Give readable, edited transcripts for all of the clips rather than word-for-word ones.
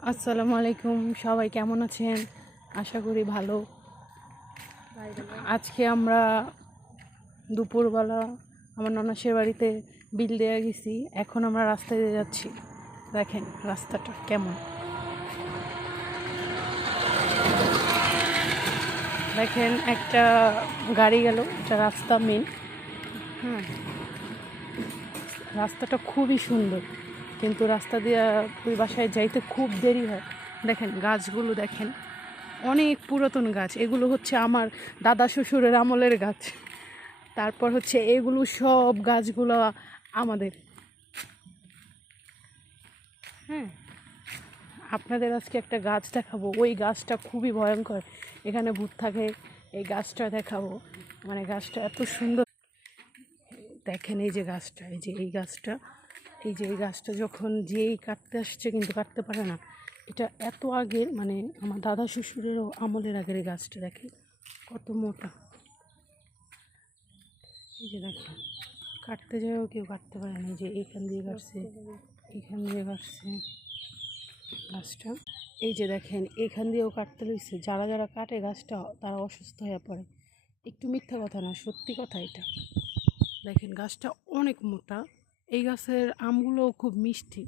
আসসালামু আলাইকুম, সবাই কেমন আছেন? আশা করি ভালো। আজকে আমরা দুপুরবেলা আমার ননাসের বাড়িতে বিল দেওয়া গেছি। এখন আমরা রাস্তায় দিয়ে যাচ্ছি। দেখেন রাস্তাটা কেমন, দেখেন একটা গাড়ি গেল, এটা রাস্তা মেন। হ্যাঁ, রাস্তাটা খুবই সুন্দর, কিন্তু রাস্তা দিয়ে ওই বাসায় যাইতে খুব দেরি হয়। দেখেন গাছগুলো, দেখেন অনেক পুরাতন গাছ। এগুলো হচ্ছে আমার দাদা শ্বশুরের আমলের গাছ। তারপর হচ্ছে এগুলো সব গাছগুলো আমাদের। হ্যাঁ, আপনাদের আজকে একটা গাছ দেখাবো। ওই গাছটা খুবই ভয়ঙ্কর, এখানে ভূত থাকে। এই গাছটা দেখাবো, মানে গাছটা এত সুন্দর। দেখেন এই যে গাছটা, এই যে এই গাছটা, এই যে এই গাছটা যখন যেই কাটতে আসছে কিন্তু কাটতে পারে না। এটা এত আগের, মানে আমার দাদা শ্বশুরেরও আমলের আগের এই গাছটা। দেখেন কত মোটা। এই যে দেখেন, কাটতে যাও কেউ কাটতে পারে না। যে এইখান দিয়ে কাটছে, এইখান দিয়ে কাটছে গাছটা। এই যে দেখেন এইখান দিয়েও কাটতে লইছে। যারা যারা কাটে গাছটা তারা অসুস্থ হয়ে পড়ে। একটু মিথ্যা কথা না, সত্যি কথা এটা। দেখেন গাছটা অনেক মোটা। এই গাছের আমগুলোও খুব মিষ্টি।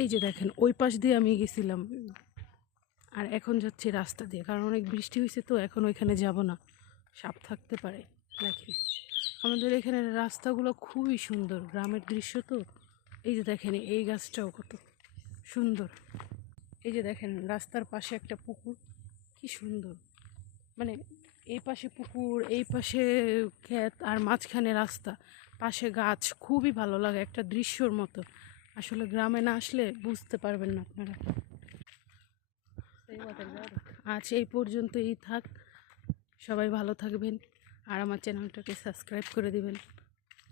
এই যে দেখেন ওই পাশ দিয়ে আমি গেছিলাম, আর এখন যাচ্ছি রাস্তা দিয়ে, কারণ অনেক বৃষ্টি হয়েছে তো। এখন ওইখানে যাব না, সাপ থাকতে পারে। দেখেন আমাদের এখানে রাস্তাগুলো খুবই সুন্দর, গ্রামের দৃশ্য তো। এই যে দেখেন এই গাছটাও কত সুন্দর। এই যে দেখেন রাস্তার পাশে একটা পুকুর, কি সুন্দর। মানে এই পাশে পুকুর, এই পাশে ক্ষেত, আর মাঝখানে রাস্তা, পাশে গাছ। খুবই ভালো লাগে, একটা দৃশ্যর মতো। আসলে গ্রামে না আসলে বুঝতে পারবেন না আপনারা। আজ এই পর্যন্তই থাক, সবাই ভালো থাকবেন আর আমার চ্যানেলটাকে সাবস্ক্রাইব করে দিবেন।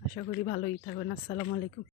আশা করি ভালোই থাকবেন। আসসালামু আলাইকুম।